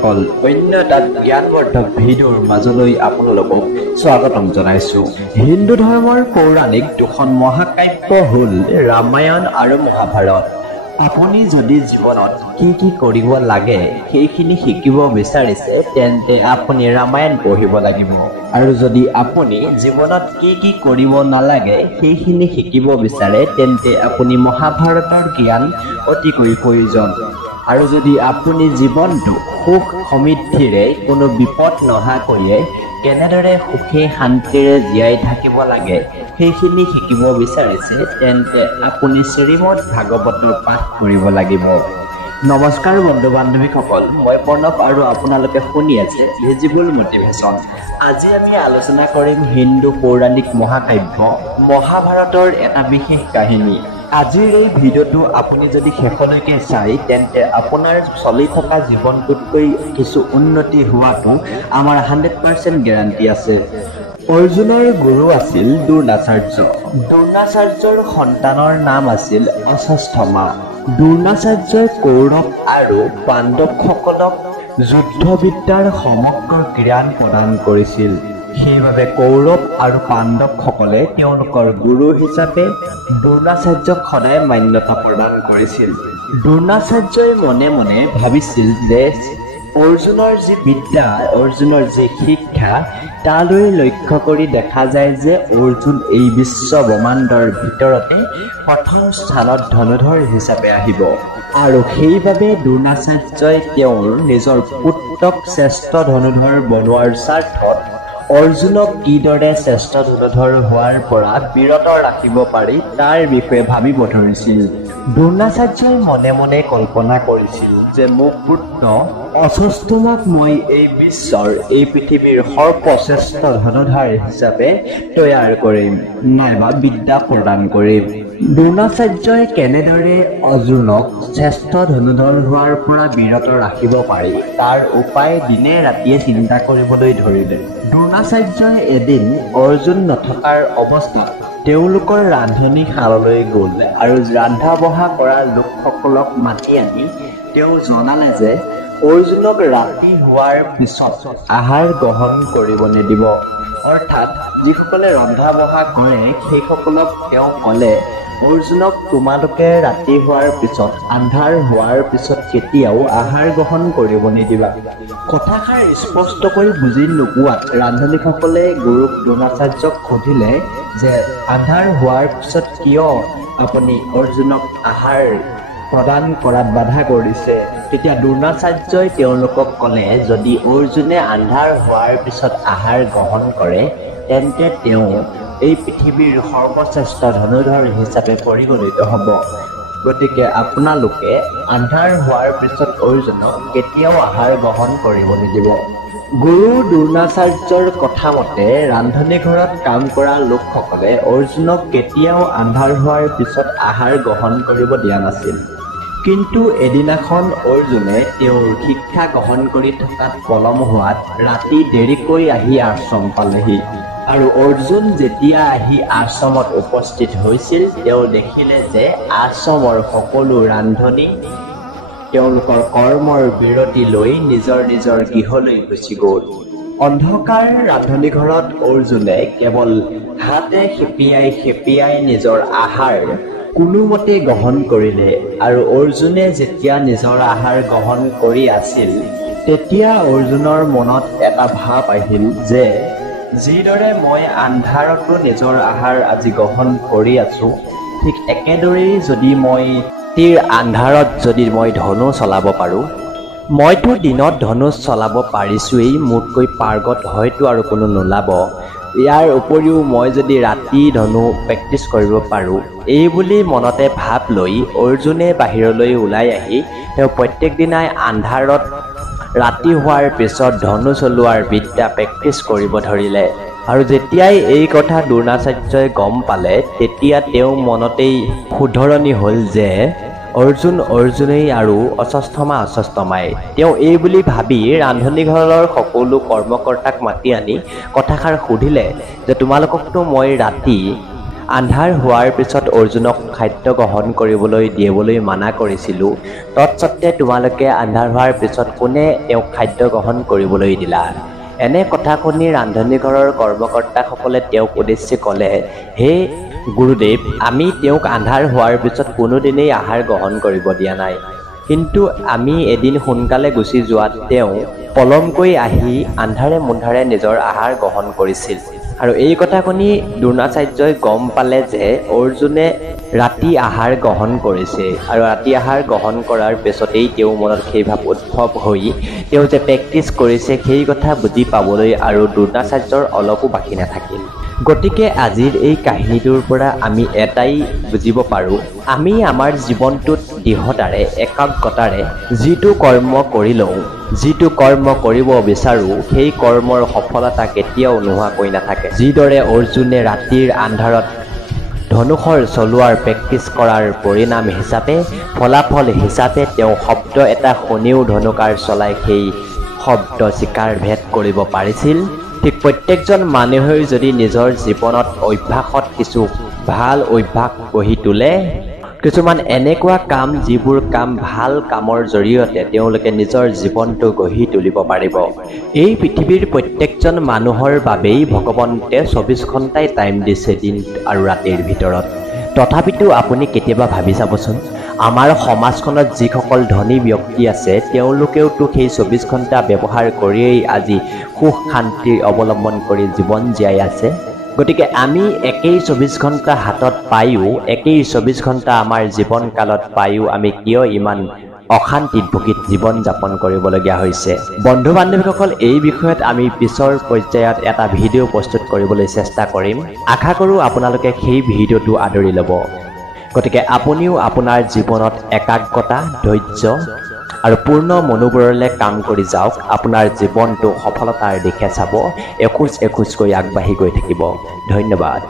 সকল অন্য এটা জ্ঞানবৰ্ধক ভিডিঅ'ৰ মাজলৈ আপোনালোকক স্বাগতম জনাইছো। হিন্দু ধৰ্মৰ পৌৰাণিক দুখন মহাকাব্য হ'ল ৰামায়ণ আৰু মহাভাৰত। আপুনি যদি জীৱনত কি কৰিব লাগে সেইখিনি শিকিব বিচাৰিছে তেন্তে আপুনি ৰামায়ণ পঢ়িব লাগিব, আৰু যদি আপুনি জীৱনত কি কৰিব নালাগে সেইখিনি শিকিব বিচাৰে তেন্তে আপুনি মহাভাৰতৰ জ্ঞান অতিকৈ প্ৰয়োজন। আৰু যদি আপুনি জীৱনটো সুখ সমৃদ্ধিৰে কোনো বিপদ নহাকৈয়ে কেনেদৰে সুখে শান্তিৰে জীয়াই থাকিব লাগে সেইখিনি শিকিব বিচাৰিছে তেন্তে আপুনি শ্ৰীমদ ভাগৱতৰ পাঠ কৰিব লাগিব। নমস্কাৰ বন্ধু বান্ধৱীসকল, মই প্ৰণৱ আৰু আপোনালোকে শুনি আছে ভিজিবল মটিভেশ্যন। আজি আমি আলোচনা কৰিম হিন্দু পৌৰাণিক মহাকাব্য মহাভাৰতৰ এটা বিশেষ কাহিনী। আজিৰ এই ভিডিঅ'টো আপুনি যদি শেষলৈকে চাই তেন্তে আপোনাৰ চলি থকা জীৱনটোতকৈ কিছু উন্নতি হোৱাটো আমাৰ 100% গেৰাণ্টি আছে। অৰ্জুনৰ গুৰু আছিল দ্ৰোণাচাৰ্য। দ্ৰোণাচাৰ্যৰ সন্তানৰ নাম আছিল অশ্বত্থামা। দ্ৰোণাচাৰ্যই কৌৰৱ আৰু পাণ্ডৱসকলক যুদ্ধবিদ্যাৰ সমগ্ৰ জ্ঞান প্ৰদান কৰিছিল। সেইবাবে কৌৰৱ আৰু পাণ্ডৱসকলে তেওঁলোকৰ গুৰু হিচাপে দ্ৰোণাচাৰ্যক সদায় মান্যতা প্ৰদান কৰিছিল। দ্ৰোণাচাৰ্যই মনে মনে ভাবিছিল যে অৰ্জুনৰ যি বিদ্যা, অৰ্জুনৰ যি শিক্ষা তালৈ লক্ষ্য কৰি দেখা যায় যে অৰ্জুন এই বিশ্ব ব্ৰহ্মাণ্ডৰ ভিতৰতে প্ৰথম স্থানত ধনুধৰ হিচাপে আহিব, আৰু সেইবাবে দ্ৰোণাচাৰ্যই তেওঁৰ নিজৰ পুত্ৰক শ্ৰেষ্ঠ ধনুধৰ বনোৱাৰ স্বাৰ্থত অৰ্জুনক কিদৰে শ্ৰেষ্ঠ ধনুধৰ হোৱাৰ পৰা বিৰত ৰাখিব পাৰি তাৰ বিষয়ে ভাবিব ধৰিছিল। দ্ৰোণাচাৰ্যই মনে মনে কল্পনা কৰিছিল যে মোৰ পুত্ৰ অশ্বত্থামাক মই এই বিশ্বৰ, এই পৃথিৱীৰ সৰ্বশ্ৰেষ্ঠ ধনুধৰ হিচাপে তৈয়াৰ কৰিম, নাইবা বিদ্যা প্ৰদান কৰিম। দ্ৰোণাচাৰ্যই কেনেদৰে অৰ্জুনক শ্ৰেষ্ঠ ধনুধৰ হোৱাৰ পৰা বিৰত ৰাখিব পাৰি তাৰ উপায় দিনে ৰাতিয়ে চিন্তা কৰিবলৈ ধৰিলে। দ্ৰোণাচাৰ্যই এদিন অৰ্জুন নথকাৰ অৱস্থাত তেওঁলোকৰ ৰান্ধনীশাললৈ গ'ল আৰু ৰন্ধা বঢ়া কৰা লোকসকলক মাতি আনি তেওঁ জনালে যে অৰ্জুনক ৰাতি হোৱাৰ পিছত আহাৰ গ্ৰহণ কৰিব নিদিব। অৰ্থাৎ যিসকলে ৰন্ধা বঢ়া কৰে সেইসকলক তেওঁ ক'লে, অৰ্জুনক তোমালোকে ৰাতি হোৱাৰ পিছত, আন্ধাৰ হোৱাৰ পিছত কেতিয়াও আহাৰ গ্ৰহণ কৰিব নিদিবা। কথাষাৰ স্পষ্টকৈ বুজি নোপোৱাত ৰান্ধনীসকলে গুৰু দ্ৰোণাচাৰ্যক সুধিলে যে আন্ধাৰ হোৱাৰ পিছত কিয় আপুনি অৰ্জুনক আহাৰ প্ৰদান কৰাত বাধা কৰিছে। তেতিয়া দ্ৰোণাচাৰ্যই তেওঁলোকক ক'লে, যদি অৰ্জুনে আন্ধাৰ হোৱাৰ পিছত আহাৰ গ্ৰহণ কৰে তেন্তে তেওঁ এই পৃথিৱীৰ সৰ্বশ্ৰেষ্ঠ ধনুধৰ হিচাপে পৰিগণিত হ'ব। গতিকে আপোনালোকে আন্ধাৰ হোৱাৰ পিছত অৰ্জুনক কেতিয়াও আহাৰ গ্ৰহণ কৰিব নিদিব। গুৰু দ্ৰোণাচাৰ্যৰ কথা মতে ৰান্ধনী ঘৰত কাম কৰা লোকসকলে অৰ্জুনক কেতিয়াও আন্ধাৰ হোৱাৰ পিছত আহাৰ গ্ৰহণ কৰিব দিয়া নাছিল। কিন্তু এদিনাখন অৰ্জুনে তেওঁৰ শিক্ষা গ্ৰহণ কৰি থকাত পলম হোৱাত ৰাতি দেৰিকৈ আহি আশ্ৰম পালেহি, আৰু অৰ্জুন যেতিয়া আহি আশ্ৰমত উপস্থিত হৈছিল তেওঁ দেখিলে যে আশ্ৰমৰ সকলো ৰান্ধনী তেওঁলোকৰ কৰ্মৰ বিৰতি লৈ নিজৰ নিজৰ গৃহলৈ গুচি গ'ল। অন্ধকাৰ ৰান্ধনী ঘৰত অৰ্জুনে কেৱল হাতে খেপিয়াই নিজৰ আহাৰ কোনোমতে গ্ৰহণ কৰিলে, আৰু অৰ্জুনে যেতিয়া নিজৰ আহাৰ গ্ৰহণ কৰি আছিল তেতিয়া অৰ্জুনৰ মনত এটা ভাৱ আহিল যে যিদৰে মই আন্ধাৰতো নিজৰ আহাৰ আজি গ্ৰহণ কৰি আছো, ঠিক একেদৰেই যদি মই আন্ধাৰত যদি মই ধনু চলাব পাৰোঁ, মইতো দিনত ধনু চলাব পাৰিছোৱেই, মোতকৈ পাৰ্গত হয়তো আৰু কোনো নোলাব। ইয়াৰ উপৰিও মই যদি ৰাতি ধনু প্ৰেক্টিচ কৰিব পাৰোঁ, এই বুলি মনতে ভাৱ লৈ অৰ্জুনে বাহিৰলৈ ওলাই আহি তেওঁ প্ৰত্যেক দিনাই আন্ধাৰত ৰাতি হোৱাৰ পিছত ধনু চলোৱাৰ বিদ্যা প্ৰেক্টিচ কৰিব ধৰিলে। আৰু যেতিয়াই এই কথা দ্ৰোণাচাৰ্যই গম পালে তেতিয়া তেওঁ মনতেই শুধৰণি হ'ল যে অৰ্জুনেই আৰু অশ্বত্থামাই। তেওঁ এই বুলি ভাবি ৰান্ধনীঘৰৰ সকলো কৰ্মকৰ্তাক মাতি আনি কথাষাৰ সুধিলে যে তোমালোককতো মই ৰাতি আন্ধাৰ হোৱাৰ পিছত অৰ্জুনক খাদ্য গ্ৰহণ কৰিবলৈ দিবলৈ মানা কৰিছিলোঁ, তৎসত্ত্বে তোমালোকে আন্ধাৰ হোৱাৰ পিছত কোনে তেওঁক খাদ্য গ্ৰহণ কৰিবলৈ দিলা? এনে কথা শুনি ৰান্ধনীঘৰৰ কৰ্মকৰ্তাসকলে তেওঁক উদ্দেশ্যি ক'লে, হে গুৰুদেৱ, আমি তেওঁক আন্ধাৰ হোৱাৰ পিছত কোনোদিনেই আহাৰ গ্ৰহণ কৰিব দিয়া নাই। কিন্তু আমি এদিন সোনকালে গুচি যোৱাত তেওঁ পলমকৈ আহি আন্ধাৰে মুন্ধাৰে নিজৰ আহাৰ গ্ৰহণ কৰিছিল। আৰু এই কথা শুনি দ্ৰোণাচাৰ্যই গম পালে যে অৰ্জুনে ৰাতি আহাৰ গ্ৰহণ কৰিছে, আৰু ৰাতি আহাৰ গ্ৰহণ কৰাৰ পিছতেই তেওঁৰ মনত সেই ভাৱ উদ্ভৱ হৈ তেওঁ যে প্ৰেক্টিছ কৰিছে সেই কথা বুজি পাবলৈ আৰু দ্ৰোণাচাৰ্যৰ অলপো বাকী নাথাকিল। গতিকে আজিৰ এই কাহিনীটোৰ পৰা আমি এটাই বুজিব পাৰোঁ, আমি আমাৰ জীৱনটোত দৃঢ়তাৰে একাগ্ৰতাৰে যিটো কৰ্ম কৰি লওঁ, যিটো কৰ্ম কৰিব বিচাৰোঁ, সেই কৰ্মৰ সফলতা কেতিয়াও নোহোৱাকৈ নাথাকে। যিদৰে অৰ্জুনে ৰাতিৰ আন্ধাৰত ধনুষৰ চলোৱাৰ প্ৰেক্টিছ কৰাৰ পৰিণাম হিচাপে ফলাফল হিচাপে তেওঁ শব্দ এটা শুনিও ধনুকাৰ চলাই সেই শব্দ চিকাৰ ভেদ কৰিব পাৰিছিল, ঠিক প্ৰত্যেকজন মানুহেই যদি নিজৰ জীৱনত অভ্যাসত কিছু ভাল অভ্যাস গঢ়ি তোলে, কিছুমান এনেকুৱা কাম যিবোৰ কাম ভাল কামৰ জৰিয়তে তেওঁলোকে নিজৰ জীৱনটো গঢ়ি তুলিব পাৰিব। এই পৃথিৱীৰ প্ৰত্যেকজন মানুহৰ বাবেই ভগৱন্তে 24 ঘণ্টাই টাইম দিছে দিন আৰু ৰাতিৰ ভিতৰত। তথাপিতো আপুনি কেতিয়াবা ভাবি চাবচোন, আমাৰ সমাজখনত যিসকল ধনী ব্যক্তি আছে তেওঁলোকেওতো সেই 24 ঘণ্টা ব্যৱহাৰ কৰিয়েই আজি সুখ শান্তি অৱলম্বন কৰি জীৱন জীয়াই আছে। গতিকে আমি একেই 24 ঘণ্টা হাতত পায়ো, একেই 24 ঘণ্টা আমাৰ জীৱন কালত পায়ো আমি কিয় ইমান অশান্তিত ভুগি জীৱন যাপন কৰিবলগীয়া হৈছে? বন্ধু বান্ধৱীসকল, এই বিষয়ত আমি পিছৰ পৰ্যায়ত এটা ভিডিঅ' প্ৰস্তুত কৰিবলৈ চেষ্টা কৰিম। আশা কৰোঁ আপোনালোকে সেই ভিডিঅ'টো আদৰি ল'ব। গতিকে আপুনিও আপোনাৰ জীৱনত একাগ্ৰতা, ধৈৰ্য আৰু পূৰ্ণ মনোবলেৰে কাম কৰি যাওক। আপোনাৰ জীৱনটো সফলতাৰ দিশে চাব, এখোজ এখোজকৈ আগবাঢ়ি গৈ থাকিব। ধন্যবাদ।